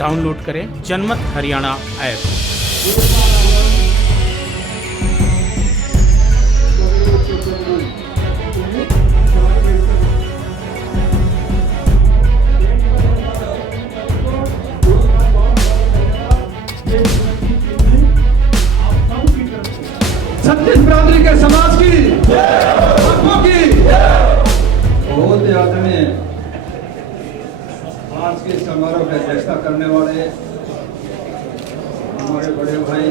Download करें जनमत Haryana app. छत्तीस बिरादरी के समाज की बहुत ही आदरणीय आज के समारोह की अध्यक्षता करने वाले हमारे बड़े भाई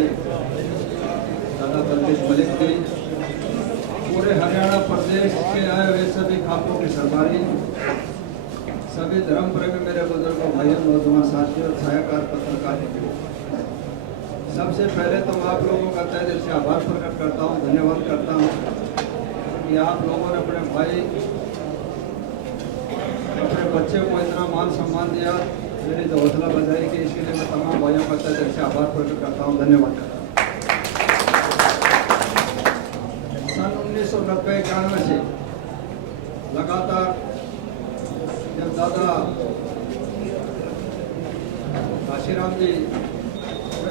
दादा बलदेव मलिक जी, पूरे हरियाणा प्रदेश के आए हुए सभी खापों की सरदारी, सभी धर्म प्रेमी मेरे बुजुर्गों, भाइयों, नौजवान साथियों, छायाकार, पत्रकार, सबसे पहले तो मैं आप लोगों का तहे दिल से आभार प्रकट करता हूँ, धन्यवाद करता हूँ कि आप लोगों ने अपने भाई, अपने बच्चे को इतना मान सम्मान दिया, मेरी जो हौसला बजाई कि इसके लिए मैं तमाम भाइयों का तहे दिल से आभार प्रकट करता हूँ, धन्यवाद करता हूँ। सन 1990-91 से लगातार जब दादा काशीराम जी,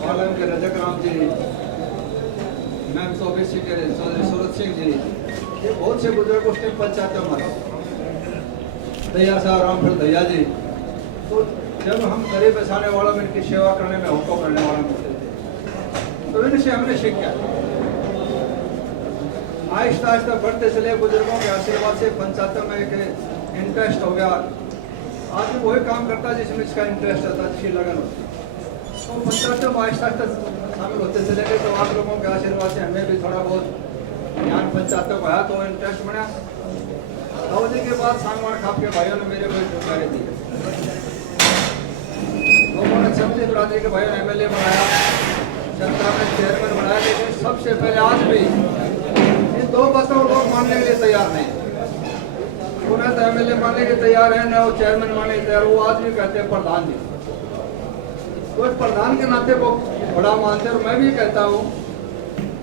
पालन के रजक राम जी, मैम ओबीसी के चौधरी सूरत सिंह जी, ये बहुत से बुजुर्ग उस टाइम पंचायतों हमारे दैया साहब रामफल दैया जी, तो जब हम गरीब बसाने वालों में इनकी सेवा करने में हुक्म करने वाले होते थे, तो इनसे हमने सीखा। आहिस्ता आहिस्ता बढ़ते चले, बुजुर्गों के आशीर्वाद से पंचायतों में एक इंटरेस्ट हो गया। आज भी वही काम करता है जिसमें इसका इंटरेस्ट होता है, अच्छी लगन होती है, तो पंचायतों में आहिस्ता आहिस्ता शामिल होते चले गए। तो आप लोगों के आशीर्वाद से हमें भी थोड़ा बहुत ध्यान पंचायतों का है, तो इंटरेस्ट बना। दाऊदी के बाद सांगवान खाप के भाइयों ने मेरे को जिम्मेदारी दी, लोगों ने छत्तीस बिरादरी के भाइयों ने MLA बनाया, जनता ने चेयरमैन बनाया, लेकिन सबसे पहले आज भी इन दो बातों को लोग मानने के लिए तैयार नहीं। उन्हें तो MLA मानने के तैयार है, न वो चेयरमैन मानने के तैयार, वो आज भी कहते हैं प्रधान जी। तो एक प्रधान के नाते वो बड़ा मानते हैं। और मैं भी कहता हूँ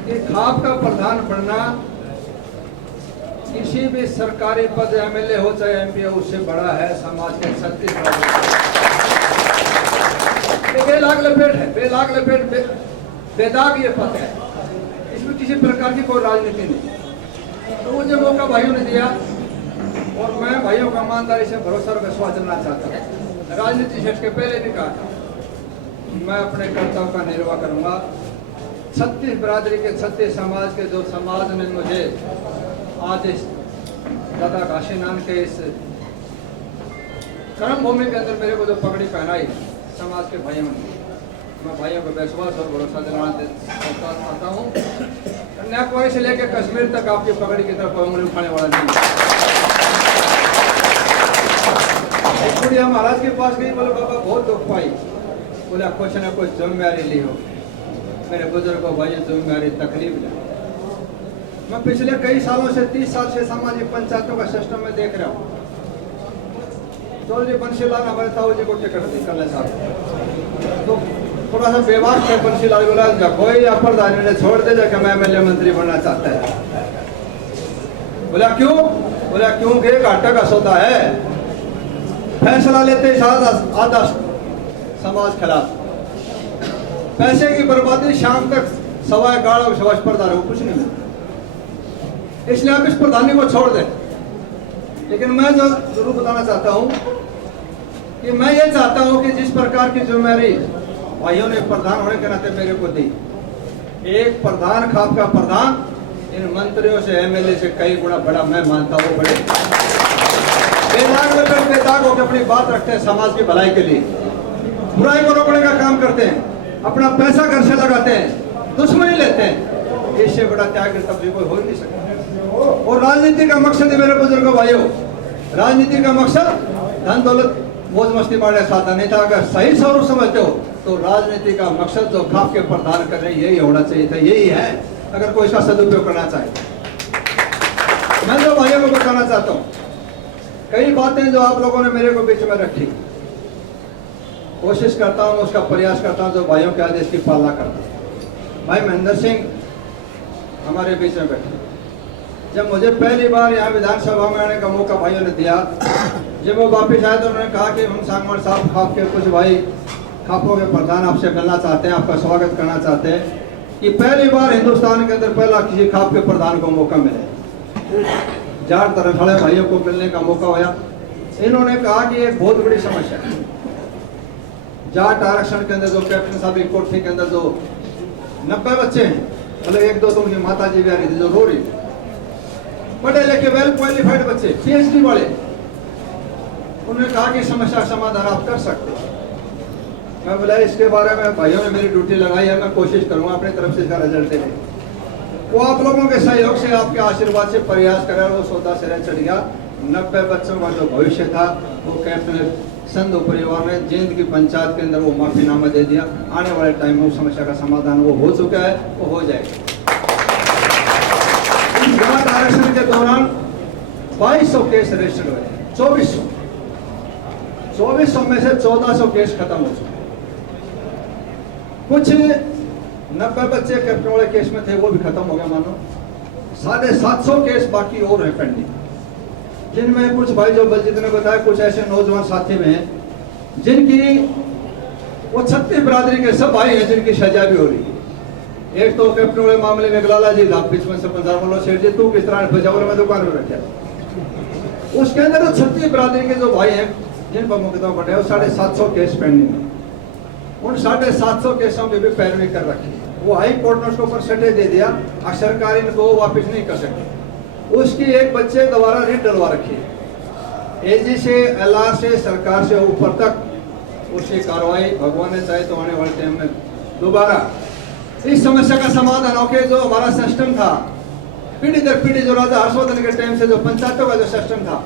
कि खाप का प्रधान बनना किसी भी सरकारी पद, MLA हो चाहे MP हो, उससे बड़ा है समाज के 36 बेलाग लपेट है, बेलाग लपेट बेदाग ये पद है, इसमें किसी प्रकार की कोई राजनीति नहीं। तो मुझे मौका भाइयों ने दिया और मैं भाइयों का ईमानदारी से भरोसा और विश्वास दिलाना चाहता हूँ। राजनीति से इसके पहले भी कहा था मैं अपने कर्तव्य का निर्वाह करूंगा। 36 बिरादरी के 36 समाज के जो समाज ने मुझे आज इस दादा काशीनान के इस कर्म भूमि के अंदर मेरे को जो पगड़ी पहनाई समाज के भाइयों ने, मैं भाइयों को विश्वास और भरोसा दिलाना चाहता हूँ। कन्याकुमारी से लेकर कश्मीर तक आपकी पगड़ी की तरफ उंगली उठाने वाला नहीं। एक बुढ़िया महाराज के पास गई, बोले बाबा बहुत दुख पाई, बोला कुछ ना कुछ जिम्मेदारी ली हो, मेरे बुजुर्गों भाई जिम्मेदारी तकलीफ ले। मैं पिछले कई सालों से 30 साल से सामाजिक पंचायतों का सिस्टम में देख रहा हूँ। चौधरी बंशीलाल हमारे ताऊ जी को टिकट दी कल साहब, तो थोड़ा सा बेबाक है। बंशीलाल बोला कोई या प्रधान ने छोड़ दे जाकर मैं MLA मंत्री बनना चाहता है। बोला क्यों? बोला क्योंकि घाटा का सौदा है, फैसला लेते आधा समाज खिलाफ, पैसे की बर्बादी, शाम तक सवाए गाड़ा सवाश प्रधान हो कुछ नहीं, इसलिए आप इस प्रधानी को छोड़ दें। लेकिन मैं जो जरूर बताना चाहता हूं कि मैं ये चाहता हूं कि जिस प्रकार की जिम्मेदारी भाइयों ने प्रधान होने के नाते मेरे को दी, एक प्रधान खाप का प्रधान इन मंत्रियों से MLA से कई गुना बड़ा मैं मानता हूँ। बड़े बेदाग होकर अपनी बात रखते हैं, समाज की भलाई के लिए बुराई को रोकने का काम करते हैं, अपना पैसा घर से लगाते हैं, दुश्मनी लेते हैं, इससे बड़ा त्याग तब कोई हो ही नहीं सकता। और राजनीति का मकसद है मेरे बुजुर्गों भाइयों, राजनीति का मकसद धन दौलत मौज मस्ती मारने साधा नहीं था। अगर सही स्वरूप समझते हो तो राजनीति का मकसद जो खाप के प्रधान कर रहे हैं यही होना चाहिए था, यही है अगर कोई इसका सदुपयोग करना चाहे। मैं जो भाइयों को बताना चाहता हूँ, कई बातें जो आप लोगों ने मेरे को बीच में रखी, कोशिश करता हूँ, उसका प्रयास करता हूँ जो भाइयों के आदेश की पालना करता हूँ। भाई महेंद्र सिंह हमारे बीच में बैठे, जब मुझे पहली बार यहाँ विधानसभा में आने का मौका भाइयों ने दिया, जब वो वापिस आए तो उन्होंने कहा कि हम सांगवान साहब खाप के कुछ भाई खापों के प्रधान आपसे मिलना चाहते हैं, आपका स्वागत करना चाहते हैं कि पहली बार हिंदुस्तान के अंदर पहला किसी खाप के प्रधान को मौका मिले। जाट तरफ वाले भाइयों को मिलने का मौका हुआ। इन्होंने कहा कि एक बहुत बड़ी समस्या है जाट आरक्षण के अंदर, जो कैप्टन साहब की कोठी के अंदर जो 90 बच्चे हैं, मतलब एक दो तो उनकी माता जी भी आ रही थी जो रो रही थी, पढ़े लिखे वेल क्वालिफाइड बच्चे, PhD वाले। उन्होंने कहा कि समस्या का समाधान आप कर सकते हैं। मैं बोला इसके बारे में भाइयों ने मेरी ड्यूटी लगाई है, मैं कोशिश करूंगा अपनी तरफ से इसका रिजल्ट देने। वो आप लोगों के सहयोग से, आपके आशीर्वाद से प्रयास कर वो सौदा सिरे चढ़ गया। 90 बच्चों का जो भविष्य था वो कैप्टन संधू परिवार ने जींद की पंचायत के अंदर वो माफीनामा दे दिया। आने वाले टाइम में उस समस्या का समाधान वो हो चुका है, वो हो जाएगा। जाट आरक्षण के दौरान 2200 केस रजिस्टर्ड हुए, 2400 में से 1400 केस खत्म हो चुके। कुछ 90 बच्चे कैप्टन वाले केस में थे, वो भी खत्म हो गया मानो। 750 केस बाकी और है पेंडिंग, जिनमें कुछ भाई जो बलजीत ने बताया, कुछ ऐसे नौजवान साथी में हैं जिनकी वो 36 बिरादरी के सब भाई हैं जिनकी सजा भी हो रही है। एक तो कैप्टन वाले मामले में लाला जी था, पिछले से पंजाब वालों सेठ जी तू किस तरह बजावर में दुकान में रखा। उसके अंदर 36 बिरादरी के जो भाई हैं जिन पर मुकदमा बढ़े, 750 केस पेंडिंग है। उन 750 केसों की भी पैरवी कर रखी। वो हाई कोर्ट ने उसके ऊपर स्टे दे दिया, सरकार इनको वापस नहीं कर सकती। उसकी एक बच्चे दोबारा रिट डलवा रखी है। AG से, LR से, सरकार से ऊपर तक उसकी कार्रवाई भगवान ने चाहे तो आने वाले टाइम में दोबारा इस समस्या का समाधान हो के जो हमारा सिस्टम था पीढ़ी दर पीढ़ी, जो राजा हर्षवर्धन के टाइम से जो पंचायतों का जो सिस्टम था,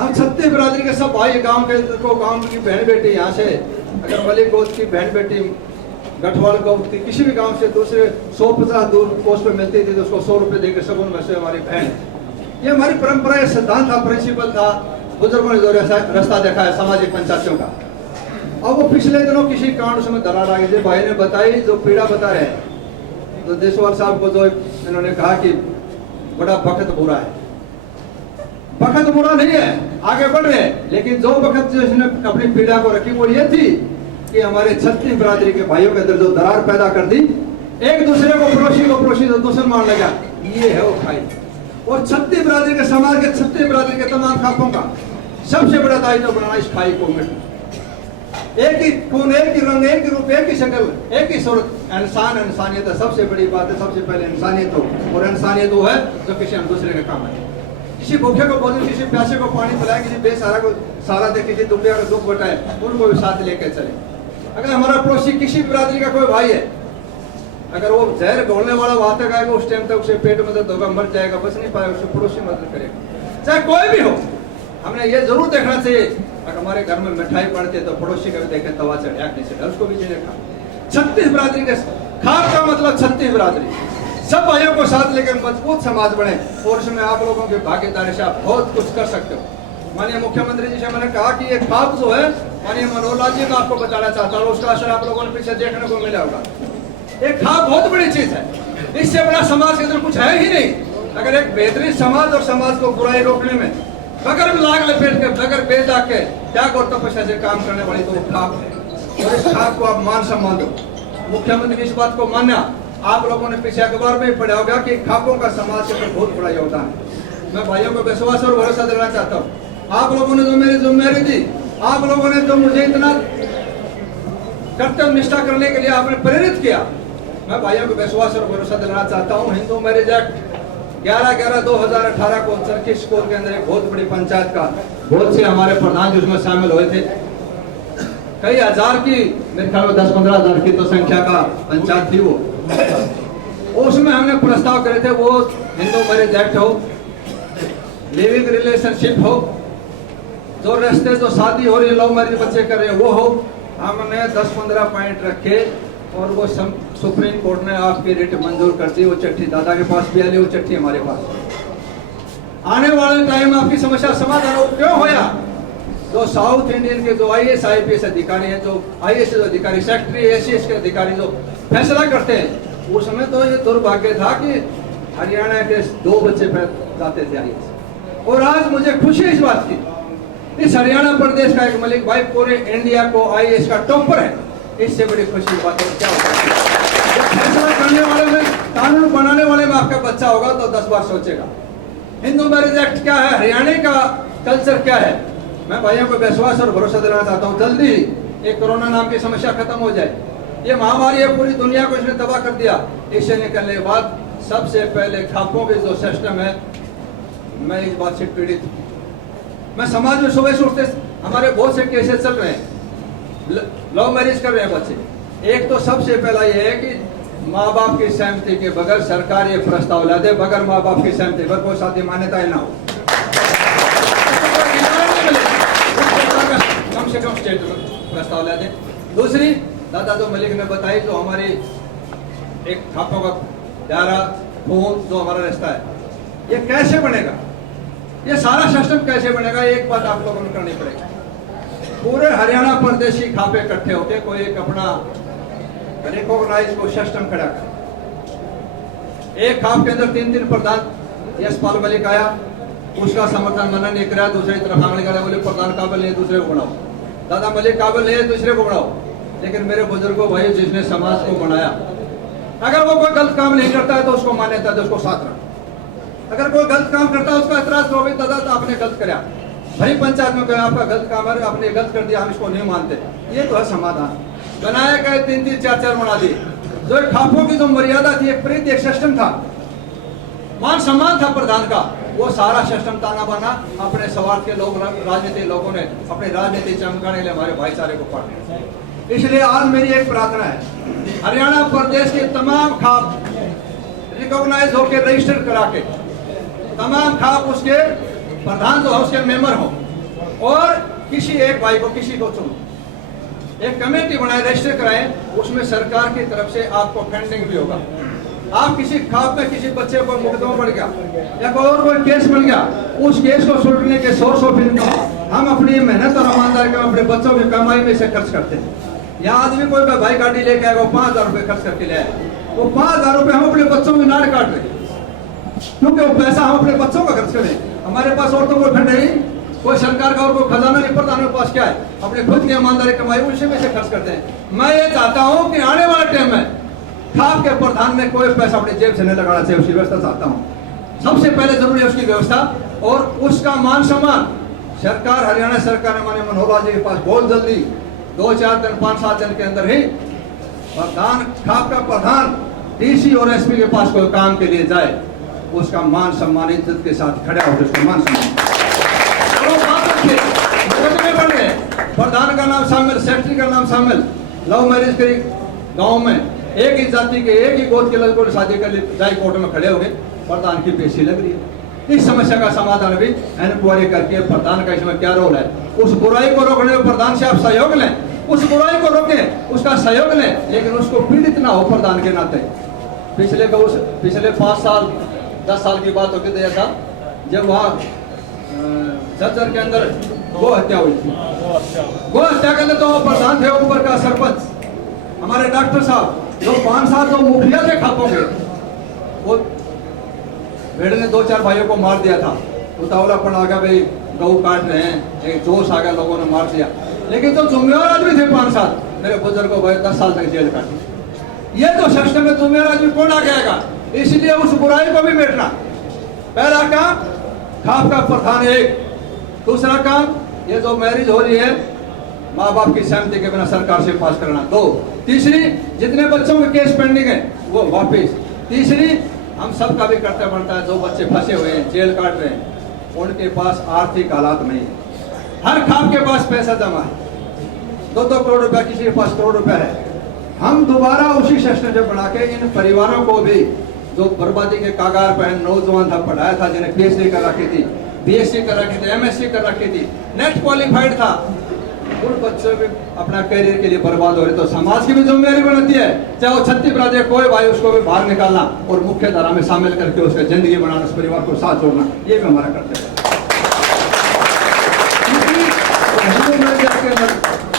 हम 36 बिरादरी के सब भाई गांव के को गांव की बहन बेटी यहाँ से अगर मलिक गोद की बहन बेटी गठवाल को किसी भी गांव से दूसरे 150 दूर पोस्ट पे मिलती थी तो उसको 100 रुपए देकर सगुन में से हमारी बहन। ये हमारी परंपरा, सिद्धांत था, प्रिंसिपल था, बुजुर्गों ने जो रास्ता देखा है सामाजिक पंचायतों का। अब वो पिछले दिनों किसी कारण उसमें दरार आ गई। भाई ने बताई जो पीड़ा बता रहे हैं, तो देशवाल साहब को जो इन्होंने कहा कि बड़ा वक्त बुरा है। वक्त बुरा नहीं है, आगे बढ़ रहे हैं, लेकिन जो वक्त जो इसने अपनी पीड़ा को रखी वो ये थी कि हमारे 36 बिरादरी के भाइयों के अंदर जो दरार पैदा कर दी, एक दूसरे को पड़ोसी तो दुश्मन मान लगा, ये है वो खाई। और 36 बिरादरी के समाज के 36 बिरादरी के तमाम खापों का सबसे बड़ा दायित्व बनाना इस खाई को मिटना। एक ही खून, एक ही रंग, एक ही रूप, एक ही शक्ल, एक ही सूरत, इंसान इंसानियत है। सबसे बड़ी बात है, सबसे पहले इंसानियत हो, और इंसानियत वो है जो किसी दूसरे के काम है। किसी भूखे को भोजन, किसी प्यासे को पानी पिलाए, किसी बेसहारा को सहारा दे, किसी दुखिया को दुख बटाए, उनको भी साथ लेकर चले। अगर हमारा पड़ोसी किसी बिरादरी का कोई भाई है, अगर वो जहर घोलने वाला वहां तक आएगा, उस टाइम तक उसे पेट में दर्द होगा, मर जाएगा, बच नहीं पाएगा, उसे पड़ोसी मदद करेगा, चाहे कोई भी हो। हमने ये जरूर देखना चाहिए, अगर हमारे घर में मिठाई पड़ती है तो पड़ोसी का भी देखे तवा चढ़ा नहीं चढ़ा, उसको भी जीने खा। 36 बिरादरी के खाप का मतलब 36 बिरादरी, सब भाइयों को साथ लेकर मजबूत समाज बने, और उसमें आप लोगों की भागीदारी से आप बहुत कुछ कर सकते हो। माननीय मुख्यमंत्री जी से मैंने कहा कि ये खाप जो है, माननीय मनोहर लाल जी मैं आपको बताना चाहता हूँ, उसका असर आप लोगों ने पीछे देखने को मिला होगा। एक खाप बहुत बड़ी चीज है, इससे बड़ा समाज के अंदर कुछ है ही नहीं। अगर एक बेहतरीन समाज और समाज को बुराई रोकने में बगैर लाग लपेट के, बगैर बेदाग के त्याग और तपस्या से काम करने वाली तो वो खाप है, और इस खाप को आप मान सम्मान दो। मुख्यमंत्री इस बात को माना, आप लोगों ने पीछे अखबार में पढ़ा होगा कि खापों का समाज के बहुत बड़ा योगदान है। मैं भाइयों को विश्वास और भरोसा दिलाना चाहता हूँ, आप लोगों ने जो मेरी जिम्मेदारी दी, आप लोगों ने जो मुझे इतना कर्तव्य निष्ठा करने के लिए आपने प्रेरित किया, मैं भाइयों को विश्वास और भरोसा दिलाना चाहता हूँ। हिंदू मैरिज एक्ट 11/11/2018 को चरखी स्कूल के अंदर एक बहुत बड़ी पंचायत का बहुत से हमारे प्रधान जी उसमें शामिल हुए थे। कई हजार की, मेरे ख्याल में 10-15 हजार की तो संख्या का पंचायत थी वो। उसमें हमने प्रस्ताव करे थे, वो हिंदू मैरिज एक्ट हो, लिविंग रिलेशनशिप हो, जो रिश्ते जो शादी हो रही है, लव मैरिज बच्चे कर रहे हैं वो हो। हमने 10-15 पॉइंट रखे और वो सुप्रीम कोर्ट ने आपकी रिट मंजूर कर दी। वो चिट्ठी दादा के पास भी आई, वो चिट्ठी हमारे पास। आने वाले टाइम में आपकी समस्या समाधान हो क्यों होया? जो साउथ इंडियन के जो IAS IPS अधिकारी हैं, जो IAS अधिकारी, सेक्रेटरी ACS के अधिकारी जो फैसला करते हैं, उस समय तो ये दुर्भाग्य था कि हरियाणा के 2 बच्चे जाते थे IAS। और आज मुझे खुशी इस बात की, इस हरियाणा प्रदेश का एक मलिक भाई पूरे इंडिया को IAS का टॉपर है। इससे बड़ी खुशी की बात और क्या होता है? जब फैसला करने वाले में, कानून बनाने वाले में आपका बच्चा होगा तो 10 बार सोचेगा। हिंदू मैरिज एक्ट क्या है, हरियाणा का कल्चर क्या है। मैं भाइयों को विश्वास और भरोसा दिलाना चाहता हूँ, जल्दी ये कोरोना नाम की समस्या खत्म हो जाए। ये महामारी है, पूरी दुनिया को इसने तबाह कर दिया। इससे निकलने के बाद सबसे पहले खापों के जो सिस्टम है, मैं इस बात से पीड़ित हूँ। मैं समाज में सुबह से उठते हमारे बहुत से केसेस चल रहे हैं, लव मैरिज कर रहे हैं बच्चे। एक तो सबसे पहला ये है कि माँ बाप की सहमति के बगैर सरकार ये प्रस्ताव ला दे, बगैर माँ बाप की सहमति पर कोई शादी मान्यता ना हो, कम से कम स्टेट में प्रस्ताव ला दे। दूसरी, दादा जो मलिक ने बताई, जो हमारी एक खापों का दायरा खून जो हमारा रिश्ता है, ये कैसे बनेगा, ये सारा सिस्टम कैसे बनेगा? एक बात आप लोगों को करनी पड़ेगी। पूरे हरियाणा प्रदेश की खापे इकट्ठे होकर कोई एक अपना रिकॉग्नाइज को सिस्टम खड़ा कर। एक खाप के अंदर 3 प्रधान, यशपाल मलिक आया, उसका समर्थन मना नहीं कराया। दूसरी तरफ आंगली का बोले प्रधान काबिल है, दूसरे को बढ़ाओ। दादा मलिक काबिल है, दूसरे को बढ़ाओ। लेकिन मेरे बुजुर्गों भाई, जिसने समाज को बनाया, अगर वो कोई गलत काम नहीं करता है तो उसको मान्यता दे, उसको साथ रख। अगर कोई गलत काम करता है उसका एतराज करो, दादा तो आपने गलत कराया, भरी पंचायत में कहा आपका गलत काम है, आपने गलत कर दिया, हम इसको नहीं मानते। ये तो है समाधान। बनाया गए 3-3, 4-4 बना दिए। जो खापों की जो मर्यादा थी, एक प्रीति, एक सिस्टम था, मान सम्मान था प्रधान का, वो सारा सिस्टम ताना बाना अपने स्वार्थ के लोग, राजनीतिक लोगों ने अपनी राजनीति चमकाने के लिए हमारे भाईचारे को पाटे। इसलिए आज मेरी एक प्रार्थना है, हरियाणा प्रदेश के तमाम खाप रिकॉग्नाइज होकर रजिस्टर करा के, तमाम खाप उसके प्रधान जो है उसके मेंबर हो, और किसी एक भाई को, किसी को चुनो, एक कमेटी बनाए, रजिस्टर कराएं, उसमें सरकार की तरफ से आपको फंडिंग भी होगा। आप किसी खाप में किसी बच्चे को मुकदमा बढ़ गया या कोई और कोई केस बन गया, उस केस को सुलझने के सोर्स ऑफ इनकम हम अपनी मेहनत और ईमानदारी का अपने बच्चों की कमाई में से खर्च करते हैं। यहाँ आदमी कोई भाई गाड़ी लेके आएगा, 5,000 रुपये खर्च करके ले आए, वो 5,000 रुपये हम अपने बच्चों की नाड़ काट रहे, क्योंकि वो पैसा हम अपने बच्चों का खर्च करें। हमारे पास और तो कोई फंड नहीं, कोई सरकार का और कोई खजाना नहीं, प्रधान के पास क्या है, अपने खुद की ईमानदारी कमाई उसी में से खर्च करते हैं। मैं ये चाहता हूँ कि आने वाले टाइम में खाप के प्रधान में कोई पैसा अपनी जेब से नहीं लगाना चाहिए, उसकी व्यवस्था चाहता हूँ। सबसे पहले जरूरी है उसकी व्यवस्था और उसका मान सम्मान। सरकार, हरियाणा सरकार ने माननीय मनोहर लाल जी के पास बहुत जल्दी 2-4 दिन, 5-7 दिन के अंदर ही प्रधान, खाप का प्रधान डीसी और एसपी के पास कोई काम के लिए जाए, उसका मान सम्मान इज्जत के साथ खड़ा हो, उसका मान सम्मान प्रधान का नाम शामिल, सेक्रेटरी का नाम शामिल। लव मैरिज करी गांव में, एक ही जाति के, एक ही गोद के लड़कों ने शादी कर ली, जाए कोर्ट में खड़े हो गए, प्रधान की पेशी लग रही है। इस समस्या का समाधान भी इंक्वायरी करके प्रधान का इसमें क्या रोल है, उस बुराई को रोकने में प्रधान से आप सहयोग लें, उस बुराई को रोकें, उसका सहयोग लें, लेकिन उसको पीड़ित ना हो प्रधान के नाते। पिछले 5 साल 10 साल की बात होगी तो था जब वहाँ झज्जर के अंदर गो हत्या हुई थी। गो हत्या के अंदर तो वो प्रधान थे, ऊपर का सरपंच हमारे डॉक्टर साहब, जो 5 साल जो मुखिया थे खापों के, वो भेड़ ने 2-4 भाइयों को मार दिया था। उतावलापन आ गया, भाई गऊ काट रहे हैं, एक जोश आ गया, लोगों ने मार दिया। लेकिन जो जिम्मेवार आदमी थे 5 साल, मेरे बुजुर्ग को भाई 10 साल तक जेल काटी। ये तो सिस्टम में जिम्मेवार आदमी कौन आ जाएगा, इसलिए उस बुराई को भी मिटना। पहला काम खाप का प्रधान एक, दूसरा काम ये जो मैरिज हो रही है माँ बाप की सहमति के बिना सरकार से पास कराना, 2। तीसरी, जितने बच्चों के केस पेंडिंग है वो वापिस। तीसरी, हम सबका भी कर्तव्य बनता है, जो बच्चे फंसे हुए हैं, जेल काट रहे हैं, उनके पास आर्थिक हालात नहीं है, हर खाप के पास पैसा जमा है, 2-2 करोड़ रुपया, किसी के पास करोड़ रुपया है। हम दोबारा उसी सिस्टम से बना के इन परिवारों को भी, जो बर्बादी के कागार पर नौजवान था, पढ़ाया था, जिन्हें PhD कर रखी थी, BSc कर रखी थी, MSc कर रखी थी, नेट क्वालिफाइड था, उन बच्चों भी अपना करियर के लिए बर्बाद हो रहे, तो समाज की भी जिम्मेदारी बनती है, चाहे वो छत्तीसगढ़ या कोई भाई, उसको भी बाहर निकालना और मुख्य धारा में शामिल करके उसका जिंदगी बनाना, उस परिवार को साथ जोड़ना, ये भी हमारा कर्तव्य है।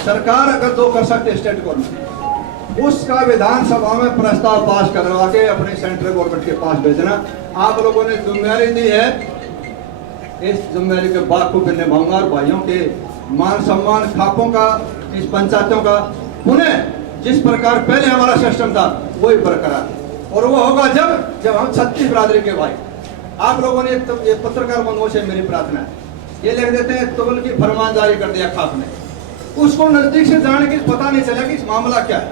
सरकार अगर जो कर सकते स्टेट गवर्नमेंट, उसका विधानसभा में प्रस्ताव पास करवा के अपने सेंट्रल गवर्नमेंट के पास भेजना। आप लोगों ने जिम्मेदारी दी है, इस जिम्मेदारी के बाखूबी निभाऊंगा और भाइयों के मान सम्मान, खापों का, इस पंचायतों का पुनः जिस प्रकार पहले हमारा सिस्टम था वही बरकरार, और वो होगा जब हम 36 बिरादरी के भाई। आप लोगों ने ये पत्रकार बंधुओं से मेरी प्रार्थना है, ये लिख देते हैं तुगल की फरमान जारी कर दिया खाप ने, उसको नजदीक से जाने की पता नहीं चला कि इस मामला क्या है।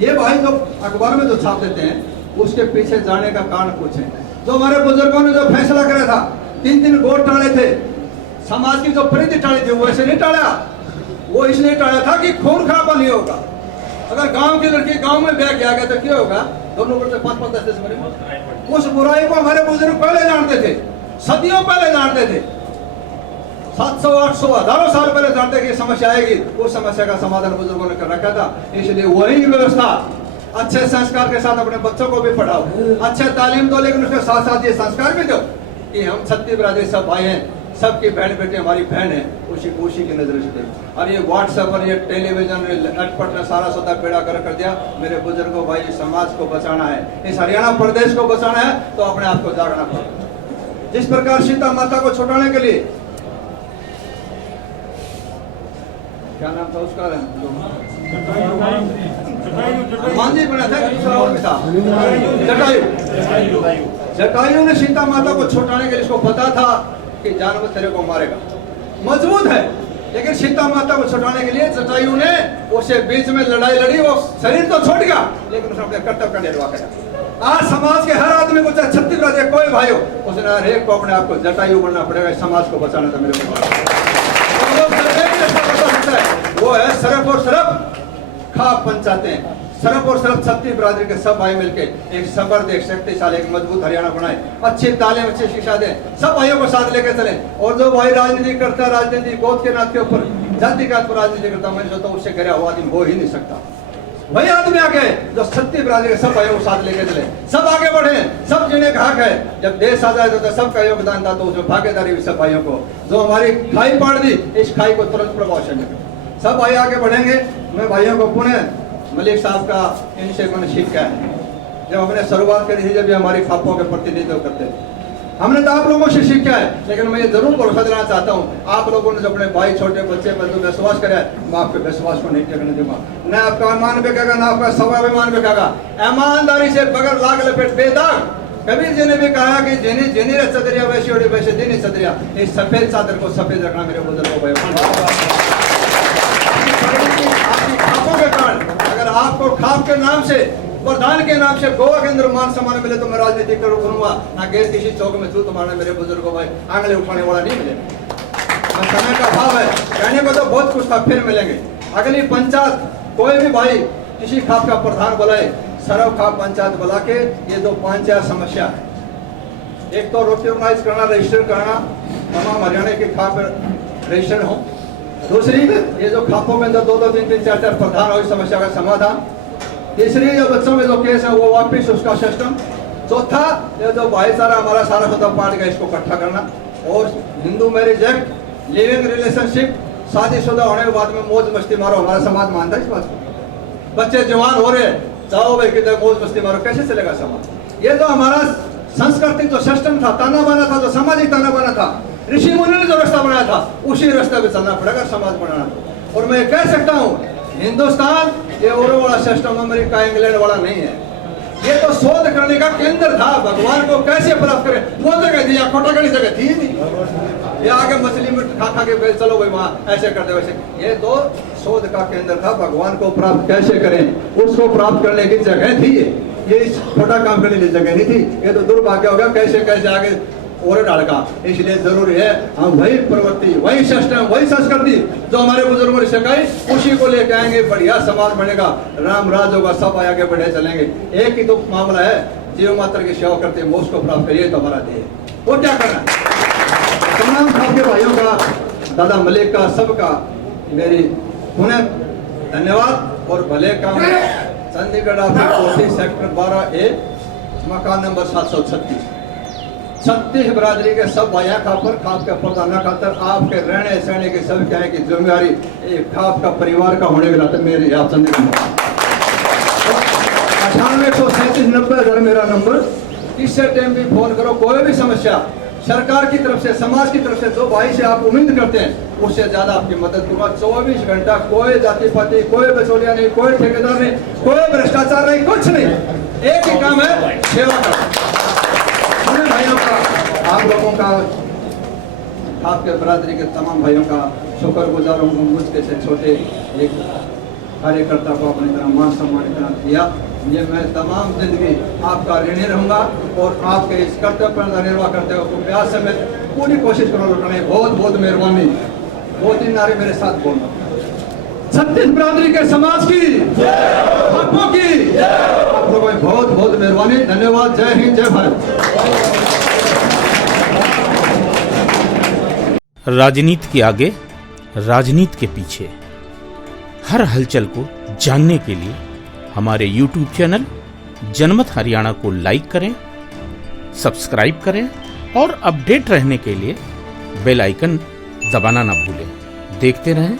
ये भाई जो अखबार में जो छाप देते हैं उसके पीछे जाने का कारण पूछे। जो हमारे बुजुर्गों ने जो फैसला करा था, 3 गोट टाले थे, समाज की जो प्रीति टाली थी, वो ऐसे नहीं टाला, वो इसलिए टाला था कि खून खराबा नहीं होगा। अगर गांव की लड़की गांव में ब्याह किया गया तो क्या होगा, दोनों पर 5-5 10 मरे। उस बुराई को हमारे बुजुर्ग पहले जानते थे, सदियों पहले जानते थे, 700 800 हजारों साल पहले जानते कि समस्या आएगी। उस समस्या का समाधान बुजुर्गों ने कर रखा था। इसलिए वही व्यवस्था अच्छे संस्कार के साथ अपने बच्चों को भी पढ़ाओ, अच्छे तालीम दो, लेकिन उसके साथ साथ ये संस्कार भी दो कि हम 36 बिरादरी सब भाई हैं, सबकी बहन बेटी हमारी बहन है, उसी की नजर से देखो। और ये व्हाट्सएप और ये टेलीविजन लटपट ने सारा सौदा बेड़ा कर दिया। मेरे बुजुर्गों भाई, समाज को बचाना है, इस हरियाणा प्रदेश को बचाना है तो अपने आप को जागना पड़ेगा। जिस प्रकार सीता माता को छुड़ाने के लिए, क्या नाम था उसका, हनुमान जी बना था, दूसरा और भी था, जटायु ने सीता माता को छुड़ाने के लिए, इसको पता था कि जानवर तेरे को मारेगा, मजबूत है, लेकिन सीता माता को छुड़ाने के लिए जटायु ने उसे बीच में लड़ाई लड़ी। वो शरीर तो छोड़ गया, लेकिन उसने अपने कर्तव्य का निर्वाह किया। आज समाज के हर आदमी को, चाहे 36 बिरादरी कोई भाई हो, उसने हर एक को अपने आप को जटायु बनना पड़ेगा, समाज को बचाना था मेरे को। वो है सिर्फ और सिर्फ खाप पंचायतें हैं, सिर्फ और सिर्फ 36 बिरादरी के सब भाई मिलके एक समर्थ, एक शक्तिशाली, एक मजबूत हरियाणा बनाए, अच्छी तालीम, अच्छी शिक्षा दें, सब भाइयों को साथ लेकर चले। और जो भाई राजनीति करता है, राजनीति गोद के नाथ के ऊपर, जाति का राजनीति करता, मैं सोचता हूँ उससे गिरा हुआ आदमी हो ही नहीं सकता। वही आदमी आगे जो 36 बिरादरी के सब भाइयों को साथ लेकर चले, सब आगे बढ़े, सब जीने का हक है। जब देश आजाद होता सबका योगदान था, तो उसमें भागीदारी हुई सब भाइयों को। जो हमारी खाई पाड़ दी, इस खाई को तुरंत प्रभावशाली सब भाई आगे बढ़ेंगे। मैं भाइयों को पुनः मलिक साहब का इनसे मैंने सीखा है, जब हमने शुरुआत करी थी, जब ये हमारी खापों के प्रतिनिधित्व करते थे, हमने तो आप लोगों से सीखा है। लेकिन मैं ये जरूर भरोसा दिलाना चाहता हूँ, आप लोगों ने जो अपने भाई, छोटे बच्चे पर जो विश्वास करा है, मैं आपके विश्वास को नहीं टिकने दूंगा। न आपका ईमान बिकेगा, न आपका स्वाभिमान बिकेगा। ईमानदारी से बगैर लाग लपेट बेदाग, कबीर जी ने भी कहा कि जिनी जिनी चदरिया वैसी ओढ़ी वैसे दिनी चदरिया। इस सफेद चादर को सफेद रखना मेरे बुजुर्गों भाई। आपकी खापों के कारण, अगर आपको खाप के नाम से, प्रधान के नाम से गोवा के अंदर मान सम्मान मिले तो मैं राजनीति करूंगा ना, गैर किसी चौक में जूत मारना मेरे बुजुर्गों भाई आंगले उठाने वाला नहीं मिलेगा। समय का अभाव है, कहने को तो बहुत कुछ था, फिर मिलेंगे। अगली पंचायत कोई भी भाई किसी खाप का प्रधान बुलाए, सर्व खाप पंचायत बुला के ये 2 5 समस्या है। एक तो रोटेनाइज करना, रजिस्टर करना, तमाम हरियाणा के खाप रजिस्टर हो। दूसरी, ये जो खापों में अंदर 2-2 3-3 4-4 प्रधान हो, इस समस्या का समाधान। तीसरी, जो बच्चों में जो केस है वो वापिस उसका सिस्टम। चौथा, ये जो भाईचारा हमारा सारा सौदा पाट गया, इसको इकट्ठा करना। और Hindu marriage act, living relationship, शादीशुदा होने के बाद में मौज मस्ती मारो, हमारा समाज मानता है इस बात को। बच्चे जवान हो रहे हैं, जाओ भाई किधर मौज मस्ती मारो, कैसे चलेगा समाज? ये जो हमारा सांस्कृतिक जो सिस्टम था, ताना बाना था, जो सामाजिक ताना बाना था, ऋषि मुनि ने जो रास्ता बनाया था, उसी रास्ते पे चलना पड़ेगा समाज बनाना तो। और मैं कह सकता हूँ, हिंदुस्तान ये औरों वाला सिस्टम, अमेरिका इंग्लैंड वाला नहीं है। ये तो शोध करने का केंद्र था, भगवान को कैसे प्राप्त करें वो जगह थी, या खोटागढ़ी जगह थी नहीं। ये आगे मछली में खा के चलो भाई वहाँ ऐसे कर दे वैसे, ये तो शोध का केंद्र था। भगवान को प्राप्त कैसे करें, उसको प्राप्त करने की जगह थी। ये छोटा काम करने की जगह नहीं थी। ये तो दुर्भाग्य होगा, कैसे कैसे आगे और डालगा। इसलिए जरूरी है हम वही प्रवृत्ति, वही सिस्टम, वही संस्कृति जो हमारे बुजुर्गों ने सिखाई, उसी को लेकर आएंगे, बढ़िया समाज बनेगा, राम राज होगा, सब आगे बढ़े चलेंगे। एक ही तो मामला है, जीव मात्र की सेवा करते मोक्ष को प्राप्त करिए, तो हमारा ध्येय। और क्या करना तमाम सबके भाइयों का, दादा मलिक का, सबका मेरी पुनः धन्यवाद और भले काम। चंडीगढ़ कोठी सेक्टर 12A मकान नंबर 736 36 बिरादरी के सब भाइयों खाप के प्रधान खातर आपके रहने सहने के सब क्या है कि जिम्मेदारी एक खाप का परिवार का होने के नाते मेरे आप चंडीगढ़ 98 137 90 मेरा नंबर। किससे टाइम भी फोन करो, कोई भी समस्या सरकार की तरफ से, समाज की तरफ से जो भाई से आप उम्मीद करते हैं, उससे ज्यादा आपकी मदद दूंगा। 24 घंटा कोई जाति पाति, कोई बिचौलिया नहीं, कोई ठेकेदार नहीं, कोई भ्रष्टाचार नहीं, कुछ नहीं। एक ही काम है, सेवा करना। सभी भाइयों का, आप लोगों का, आपके बरादरी के तमाम भाइयों का शुक्रगुजार हूँ। मुझ जैसे छोटे एक कार्यकर्ता को अपनी तरह मान सम्मान इतना दिया, ये मैं तमाम जिंदगी आपका ऋणी रहूंगा और आपके इस कर्तव्य का निर्वाह करते हुए प्रयास से मैं पूरी कोशिश करूँगा लुटाने। बहुत बहुत मेहरबानी। 2-3 नारे मेरे साथ बोलना। छत्तीस बिरादरी के समाज की, आपको की, आप लोगों की बहुत बहुत मेहरबानी। धन्यवाद। जय हिंद, जय भारत। राजनीति के आगे, राजनीति के पीछे, हर हलचल को जानने के लिए हमारे YouTube चैनल जनमत हरियाणा को लाइक करें, सब्सक्राइब करें और अपडेट रहने के लिए बेल आइकन दबाना ना भूलें। देखते रहें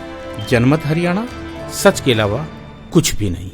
जनमत हरियाणा, सच के अलावा कुछ भी नहीं।